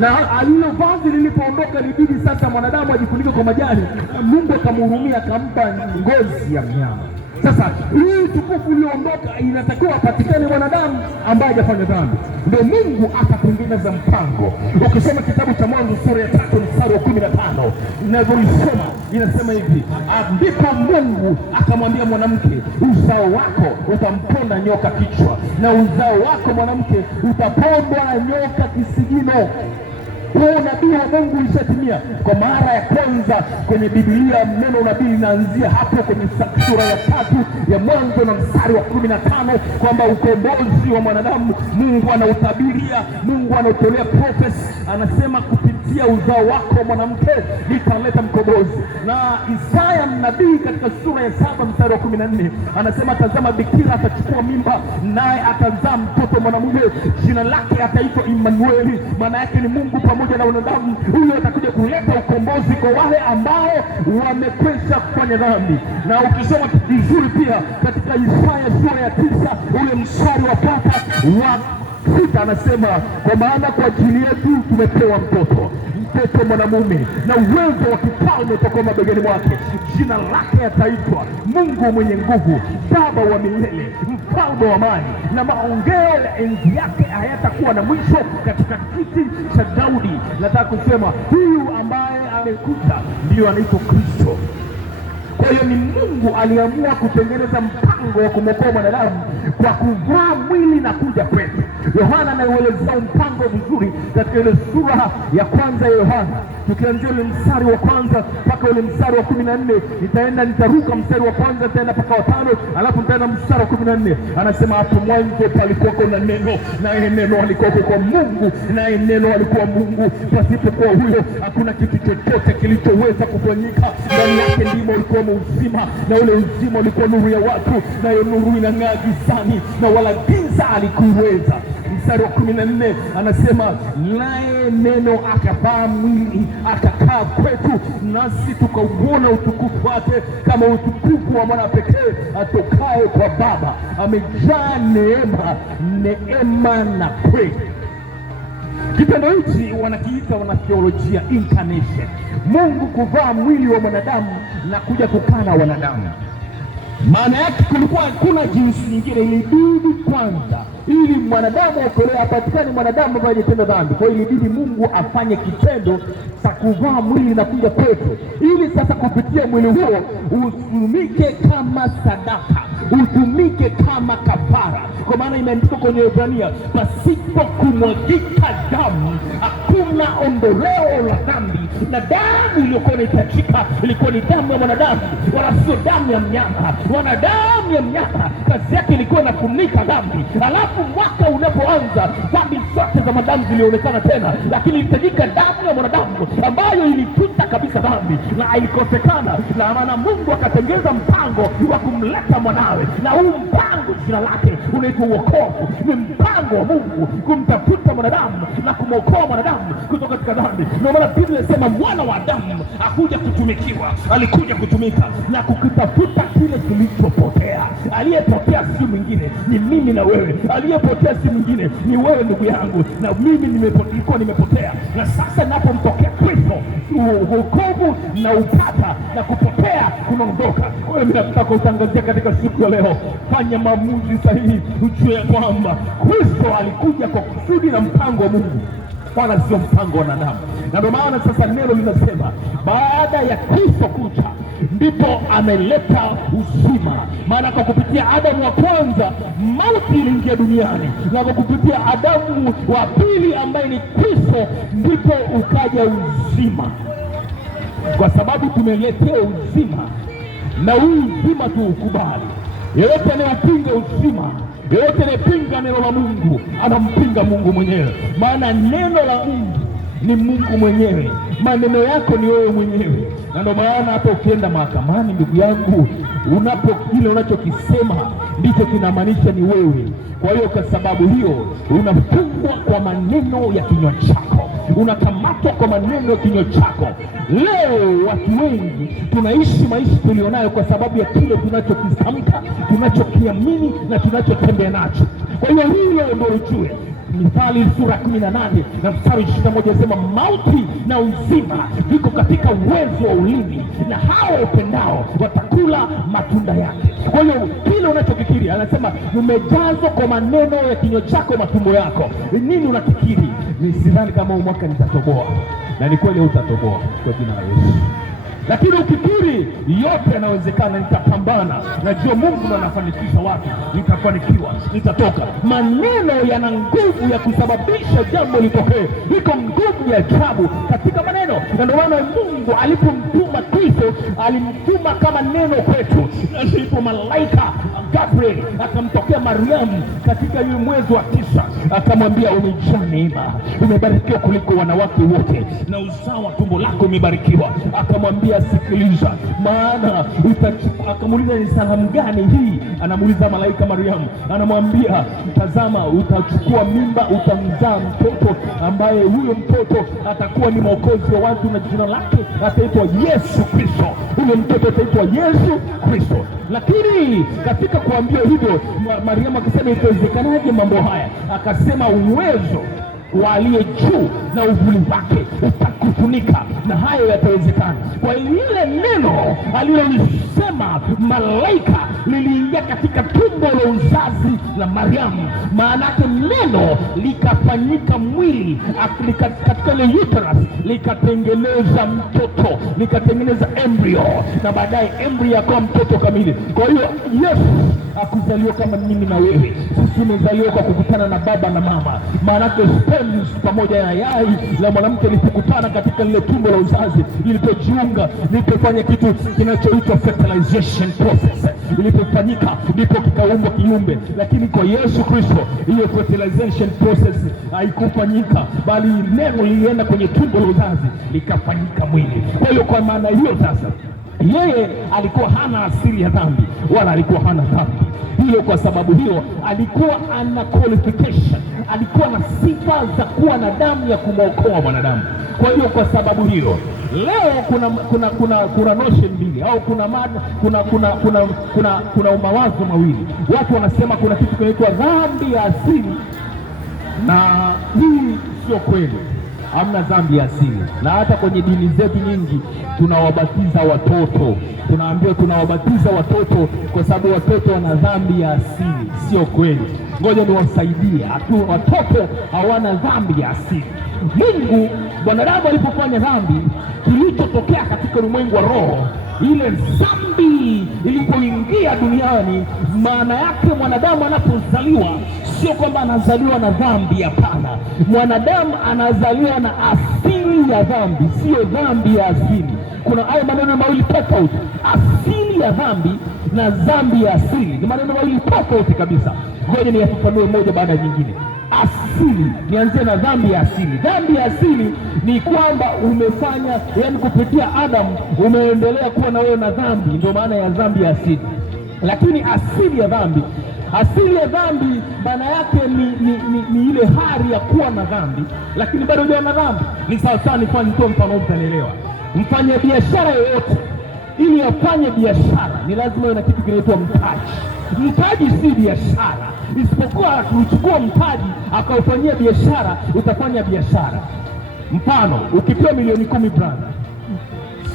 na alilo vazi lilipoondoka libidi sasa mwanadamu ajifunike kwa majani. Mungu akamhurumia akampa ngozi ya mnyama. Sasa hii tukufu iliyoondoka inatakiwa apatikane mwanadamu ambaye hajafanya dhambi. Ndio Mungu akatengeneza mpango. Ukisoma kitabu cha Mwanzo sura ya 3 mstari wa 15, ninavyoisoma inasema hivi: ndipo Mungu akamwambia mwanamke, uzao wako utamponda nyoka kichwa, na uzao wako mwanamke utapondwa na nyoka kisigino. Huo unabii wa Mungu ulishatimia kwa mara ya kwanza kwenye Biblia. Neno unabii linaanzia hapo kwenye sura ya 3 ya Mwanzo na mstari wa 15, kwamba ukombozi wa mwanadamu Mungu anautabiria, Mungu anautolea prophecy, anasema kupitia uzao wako mwanamke nitaleta mkombozi. Na Isaya nabii katika sura ya 7 mstari wa 14 anasema, tazama bikira atachukua mimba, naye atazaa mtoto mwanamume, jina lake ataitwa Immanueli. Maana yake ni Mungu pamoja na wanadamu. Huyo atakuja kuleta ukombozi kwa wale ambao wamekwisha kufanya dhambi. Na ukisoma vizuri pia katika Isaya sura ya 9 ule mstari wa 6 anasema, kwa maana kwa ajili yetu tumepewa mtoto mwanamume, na uwezo wa kifalme utakuwa mabegani mwake. Jina lake ataitwa Mungu mwenye nguvu, Baba wa milele, Mfalme wa amani, na maongeo ya enzi yake hayatakuwa na mwisho katika kiti cha Daudi. Nataka kusema huyu ambaye amekuja ndiyo anaitwa Kristo. Kwa hiyo ni Mungu aliamua kutengeneza mpango wa kumwokoa mwanadamu kwa kuvaa mwili na kuja kwetu. Yohana anauelezea mpango vizuri katika ile sura ya 1 ya Yohana, tukianzia ule mstari wa 1 mpaka ule mstari wa 14. Nitaruka mstari wa 1 tena mpaka wa 5, alafu nitaenda mstari wa 14. Anasema, hapo mwanzo palikuwa na neno, naye neno alikuwa kwa Mungu, naye neno alikuwa Mungu. Pasipokuwa huyo hakuna kitu chochote kilichoweza kufanyika. Ndani yake ndimo ulikuwa uzima, na ule uzima ulikuwa nuru ya watu, nayo nuru inang'aa gizani, na wala giza halikuiweza. Mstari wa 14 anasema, naye neno akavaa mwili akakaa kwetu, nasi tukauona utukufu wake kama utukufu wa mwana pekee atokaye kwa Baba, amejaa neema na kweli. Kitendo hichi wanakiita wanatheolojia incarnation. Mungu kuvaa mwili wa mwanadamu na kuja kukaa na wanadamu. Maana yake kulikuwa hakuna jinsi nyingine, ilibidi kwanza ili mwanadamu aokolewe apatikane mwanadamu ambaye hajatenda dhambi. Kwa hiyo ilibidi Mungu afanye kitendo cha kuvaa mwili na kuja kwetu, ili sasa kupitia mwili huo utumike kama sadaka, utumike kama kafara. Kwa maana imeandikwa kwenye Ibrania, pasipo kumwagika damu hakuna ondoleo la dhambi. Na damu iliyokuwa inahitajika ilikuwa ni damu ya mwanadamu, wala sio damu ya mnyama. Damu ya mnyama kazi yake ilikuwa inafunika dhambi, alafu mwaka unapoanza dhambi zote za mwanadamu zilionekana tena, lakini ilihitajika damu ya mwanadamu ambayo ilifuta kabisa dhambi, na ilikosekana. Na maana Mungu akatengeza mpango wa kumleta mwanawe, na huu mpango jina lake unaitwa wokovu. Ni mpango wa Mungu kumtafuta mwanadamu na kumwokoa mwanadamu kutoka katika dhambi. Ndio maana Biblia inasema mwana wa Adamu hakuja kutumikiwa, alikuja kutumika na kukitafuta kile kilichopotea. Aliyepotea si mwingine, ni mimi na wewe. Aliyepotea si mwingine, ni wewe ndugu yangu, na mimi nilikuwa nimepotea. Na sasa napompokea Kristo, wokovu na upata na kupotea kunaondoka. Kwa hiyo mimi nataka kutangazia katika siku ya leo, fanya maamuzi sahihi, ujue ya kwamba Kristo alikuja kwa kusudi na mpango wa Mungu, wala sio mpango wa wanadamu. Na ndio maana sasa neno linasema baada ya Kristo kuja ndipo ameleta uzima. Maana kwa kupitia Adamu wa kwanza mauti iliingia duniani, na kwa kupitia Adamu wa pili ambaye ni Kristo ndipo ukaja uzima. Kwa sababu tumeletea uzima, na huu uzima tuukubali. Yeyote anayepinga uzima, yeyote anayepinga neno la Mungu anampinga Mungu mwenyewe. Maana neno la Mungu ni Mungu mwenyewe, maneno yako ni wewe mwenyewe. Na ndio maana hata ukienda mahakamani, ndugu yangu, kile unachokisema ndicho kinamaanisha ni wewe. Kwa hiyo kwa sababu hiyo unafungwa kwa maneno ya kinywa chako, unakamatwa kwa maneno ya kinywa chako. Leo watu wengi tunaishi maisha tulionayo kwa sababu ya kile tunachokitamka, tunachokiamini na tunachotembea nacho. Kwa hiyo hili leo ndio ujue Mithali sura 18 na mstari 21 sema, mauti na uzima viko katika uwezo wa ulimi, na hao upendao watakula matunda yake. Kwa hiyo kile unachofikiri, anasema umejazwa kwa maneno ya kinywa chako matumbo yako. Nini unafikiri? Sidhani kama mwaka nitatoboa, na ni kweli utatoboa kwa jina la Yesu. Lakini ufikiri yote yanawezekana, nitapambana, najua Mungu anafanikisha watu, nitafanikiwa, nitatoka. Maneno yana nguvu ya kusababisha jambo litokee. Iko nguvu ya ajabu katika maneno, na ndio maana Mungu alipomtuma Kristo alimtuma kama neno kwetu. Alipo malaika Gabriel akamtokea Mariamu katika yule mwezi wa 9, akamwambia, umejaa neema, umebarikiwa kuliko wanawake wote, na uzao wa tumbo lako umebarikiwa. Akamwambia, sikiliza, maana akamuuliza, ni salamu gani hii? Anamuuliza malaika Mariamu, anamwambia, tazama, utachukua mimba, utamzaa mtoto, ambaye huyo mtoto atakuwa ni mwokozi wa watu, na jina lake ataitwa Yesu Kristo. Huyo mtoto ataitwa Yesu Kristo. Lakini katika kuambia hivyo, Mariamu akasema, itawezekanaje mambo haya? Akasema, uwezo wa aliye juu na uvuli wake utakufunika, na hayo yatawezekana. Kwa ile neno alilolisema malaika liliingia katika tumbo la uzazi la Mariamu, maana yake neno likafanyika mwili katika ile uterus, likatengeneza mtoto, likatengeneza embryo, na baadaye embryo akawa mtoto kamili. Kwa hiyo Yesu hakuzaliwa kama mimi na wewe. Sisi tumezaliwa kwa kukutana na baba na mama. Maana yake sperms pamoja na yai la mwanamke lipokutana katika lile tumbo la uzazi, ilipojiunga, ilipofanya kitu kinachoitwa fertilization process, ilipofanyika ndipo kikaumbwa kiumbe. Lakini kwa Yesu Kristo hiyo fertilization process haikufanyika, bali neno lilienda kwenye tumbo la uzazi likafanyika mwili. Kwa hiyo kwa maana hiyo sasa, yeye alikuwa hana asili ya dhambi, wala alikuwa hana dhambi. Hiyo kwa sababu hiyo alikuwa ana qualification, alikuwa na sifa za kuwa na damu ya kumwokoa mwanadamu. Kwa hiyo kwa sababu hiyo leo kuna notion mbili, au kuna mawazo mawili. Watu wanasema kuna kitu kinaitwa dhambi ya asili, na hii sio kweli. Hamna dhambi ya asili, na hata kwenye dini zetu nyingi tunawabatiza watoto, tunaambiwa tunawabatiza watoto kwa sababu watoto wana dhambi ya asili. Sio kweli. Ngoja niwasaidie, watoto hawana dhambi ya asili. Mungu, mwanadamu alipofanya dhambi, kilichotokea katika ulimwengu wa roho, ile dhambi ilipoingia duniani, maana yake mwanadamu anapozaliwa sio kwamba anazaliwa na dhambi, hapana. Mwanadamu anazaliwa na asili ya dhambi, sio dhambi ya asili. Kuna hayo maneno mawili tofauti. Asili ya dhambi na dhambi ya asili ni maneno mawili tofauti kabisa. Ngoja niyafafanue moja baada ya nyingine. Asili, nianzie na dhambi ya asili. Dhambi ya asili ni kwamba umefanya, yani kupitia Adamu umeendelea kuwa na wewe na dhambi, ndio maana ya dhambi ya asili. Lakini asili ya dhambi, asili ya dhambi maana yake ni ile hali ya kuwa na dhambi, lakini bado hujana dhambi. Ni sawa sana, nifanye tu mfano, mtanielewa. Mfanye biashara yoyote, ili afanye biashara ni lazima uwe na kitu kinaitwa mtaji. Mtaji si biashara, isipokuwa kuchukua mtaji akaufanyia biashara, utafanya biashara. Mfano, ukipewa milioni 10 brother,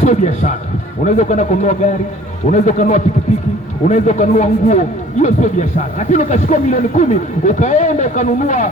sio biashara. Unaweza kwenda kununua gari, unaweza kununua pikipiki, unaweza kununua nguo, hiyo sio biashara. Lakini ukachukua milioni 10 ukaenda ukanunua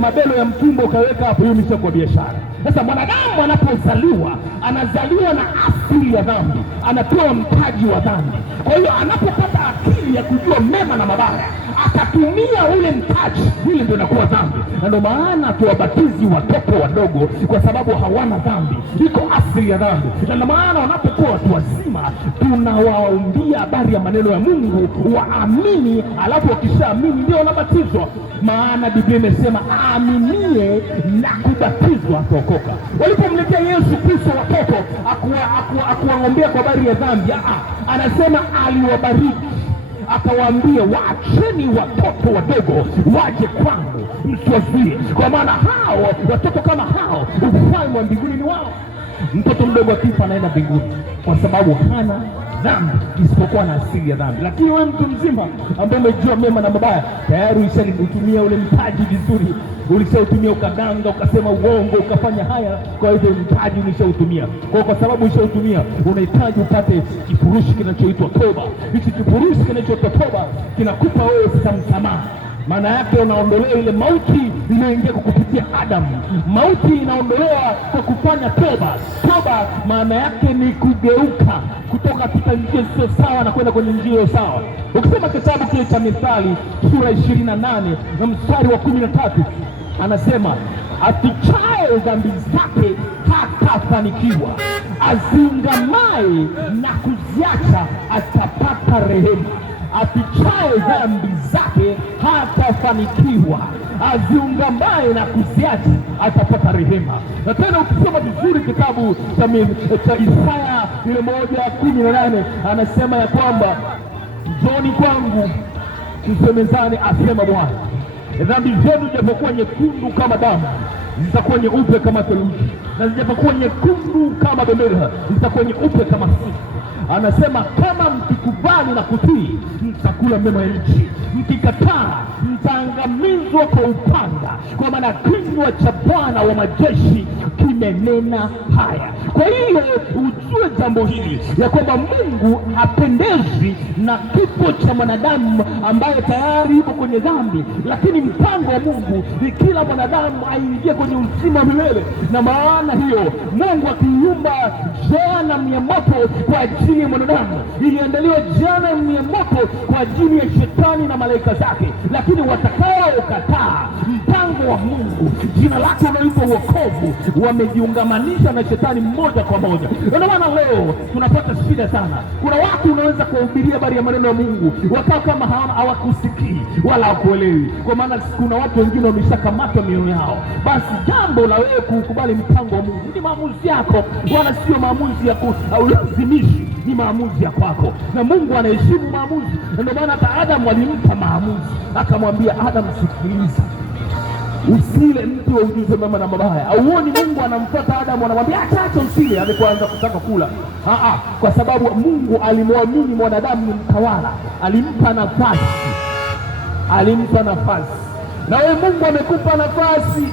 mabelo ya mtumbo ukaweka hapo, hiyo ni sio kwa biashara. Sasa mwanadamu anapozaliwa, anazaliwa na asili ya dhambi, anapewa mtaji wa dhambi. Kwa hiyo anapopata akili ya kujua mema na mabaya, akatumia ule mtaji, ile ndio inakuwa dhambi. Na ndio maana tuwabatizi watoto wadogo, kwa sababu hawana dhambi, iko asili ya dhambi. Na ndio maana wanapokuwa watu wazima, tunawaambia habari ya maneno ya Mungu, waamini, alafu wakishaamini ndio wanabatizwa. Maana Biblia imesema aaminie na kubatizwa ataokoka. Walipomletea Yesu Kristo watoto, akuwaombea kwa habari ya dhambi, anasema aliwabariki, akawaambia, waacheni watoto wadogo waje kwangu, msiwazuie, kwa maana hao watoto kama hao ufalme wa mbinguni ni wao. Mtoto mdogo akifa anaenda mbinguni kwa sababu hana dhambi, isipokuwa na asili ya dhambi. Lakini wewe mtu mzima ambaye umejua mema na mabaya, tayari ushalitumia ule mtaji vizuri, ulishautumia, ukadanga, ukasema uongo, ukafanya haya. Kwa hivyo mtaji ulishautumia. Kwa sababu ulishautumia, unahitaji upate kifurushi kinachoitwa toba. Hichi kifurushi kinachoitwa toba kinakupa wewe sasa msamaha. Maana yake unaondolewa ile mauti iliyoingia kukupitia Adamu. Mauti inaondolewa kwa kufanya toba. Toba maana yake ni kugeuka kutoka katika njia isiyo sawa na kwenda kwenye njia sawa. Ukisema kitabu kile cha Mithali sura 28 na mstari wa 13, anasema afichaye dhambi zake hatafanikiwa, aziungamaye na kuziacha atapata rehema. Afichaye dhambi zake hatafanikiwa, aziungamaye na kuziacha atapata rehema. Na tena ukisoma vizuri kitabu cha Isaya ile 1:18, anasema ya kwamba njooni kwangu tusemezane, asema Bwana, dhambi zenu zijapokuwa nyekundu kama damu, zitakuwa nyeupe kama theluji, na zijapokuwa nyekundu kama bendera, zitakuwa nyeupe kama sufu. Anasema kama mkikubali na kutii, mtakula mema ya nchi, mkikataa mtaangamizwa kwa upanga, kwa maana kinywa cha Bwana wa majeshi kimenena haya. Kwa hiyo ujue jambo hili ya kwamba Mungu hapendezwi na kifo cha mwanadamu ambaye tayari yuko kwenye dhambi, lakini mpango wa Mungu ni kila mwanadamu aingie kwenye uzima wa milele. Na maana hiyo Mungu akiumba jehanamu ya moto kwa ajili ya mwanadamu, iliandaliwa jehanamu ya moto kwa ajili ya shetani na malaika zake, lakini watakaokataa mpango wa Mungu, jina lake unaitwa wokovu, wamejiungamanisha na shetani moja kwa moja. Ndio maana leo tunapata shida sana. Kuna watu unaweza kuhubiria habari ya maneno ya Mungu wakao kama hawakusikii wala hawakuelewi, kwa maana kuna watu wengine wameshakamatwa mioyo yao. Basi jambo la wewe kukubali mpango wa Mungu ni maamuzi yako, wala sio maamuzi ya kulazimishi, ni maamuzi ya kwako, na Mungu anaheshimu maamuzi. Ndio maana hata Adamu alimpa maamuzi, akamwambia Adamu, sikiliza, usile mti wa ujuzi mema na mabaya. Auoni Mungu anamfuata Adamu, anamwambia acha usile, alikuanza kutaka kula. Kwa sababu Mungu alimwamini mwanadamu ni mtawala, alimpa nafasi. Na wewe Mungu amekupa nafasi.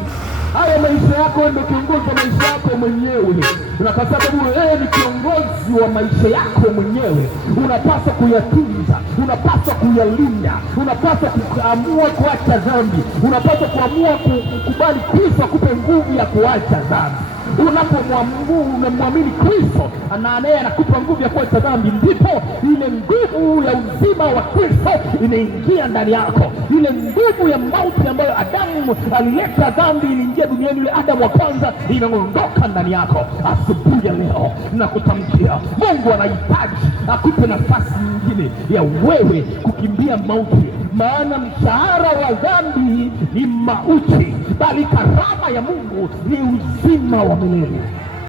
Haya maisha yako, ndio kiongozi wa maisha yako mwenyewe, na kwa sababu wewe ni kiongozi wa maisha yako mwenyewe, unapaswa kuyatunza, unapaswa kuyalinda, unapaswa kuamua kuacha dhambi, unapaswa kuamua kukubali Kristo akupe nguvu ya kuacha dhambi. Unapomwamini Kristo na naye anakupa nguvu ya kuacha dhambi, ndipo ile nguvu ya uzima wa Kristo inaingia ndani yako. Ile nguvu ya mauti ambayo Adamu alileta dhambi iliingia duniani, ile Adamu wa kwanza, inaondoka ndani yako. Asubuhi ya leo na kutamkia, Mungu anahitaji akupe nafasi nyingine ya wewe kukimbia mauti, maana mshahara wa dhambi ni mauti, bali karama ya Mungu ni uzima wa milele.